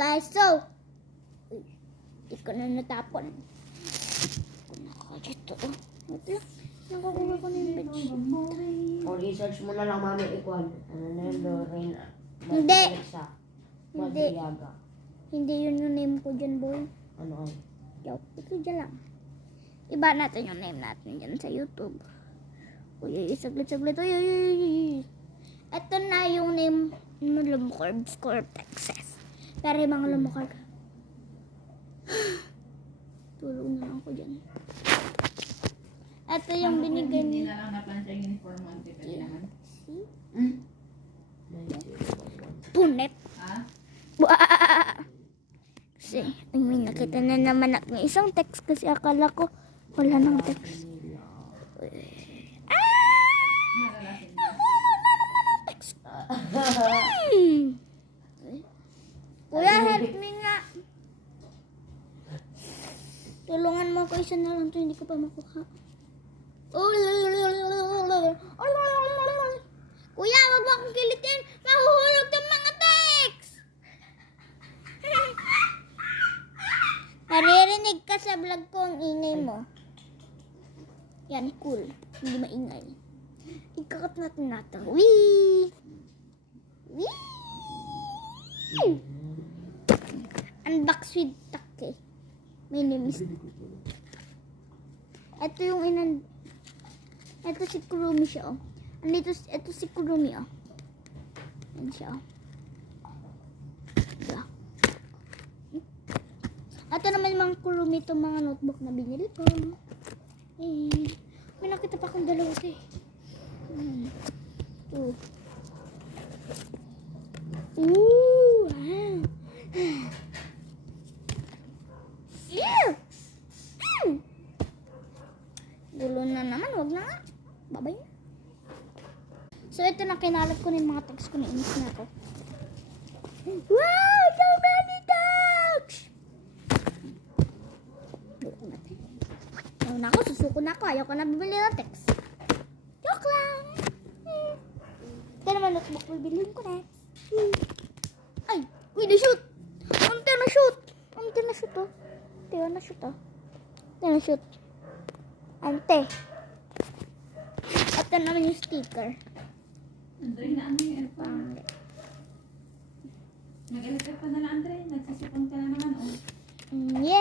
guys, so hindi ko na natapon. Dito. Wait lang. Nakakuha ko na yung bedsheet. O, research mo na lang, mami, ikuan. Ano na yun, Lorraine? Hindi. Alexa. Hindi. Madriaga. Hindi yun yung name ko dyan, boy. Ano? Joke. Ito dyan lang. Iba natin yung name natin dyan sa YouTube. Uy, saglit. Uy. Ito na yung name ng Lumcorp Texas. Pero yung mga Lumcorp. Tulog na lang ako dyan. Ito yung binigay Hindi niya. na lang naplansya yung uniform mo. Hindi pwede naman. See? Hmm? Punet. Ha? Kasi, may nakita na naman ako ng isang text kasi akala ko wala nang text. Malalasin ba? Kuya, help me nga. Tulungan mo ako, isa na lang to, hindi ko pa makuha. Kuya, wag mo akong kilitin. Mahuhulog ng mga text. Naririnig ka sa vlog ko ang ingay mo. Yan, cool. Hindi maingay. Ikakat natin natin. Wee! Wee! Unbox with Take. My name is... Ito yung Ito si Kurumi siya, oh. Ito si Kurumi, oh. Yan siya, oh. Diba? Ito naman yung mga Kurumi, itong mga notebook na binili ko. Eh, may nakita pa akong dalawa, eh. Ooh, wow. Gulo na naman, wag na nga. Babay na. So, ito na kinalat ko na yung mga text ko na inis na ako. Wow! So many texts! Buko natin. Ayaw na ako, susuko na ako. Ayaw ko na bibili ng text. Joke lang. Ito naman notebook, bibiliin ko na. Ay! Uy, na-shoot! Ante na-shoot! Ante na-shoot, oh. Ante na-shoot, oh. Ante na-shoot. Ante. Ito naman yung sticker. Andre na ano yung aircon. Nag-electric pa na lang, Andre. Nagsisipon ka na naman, oh. Yeah!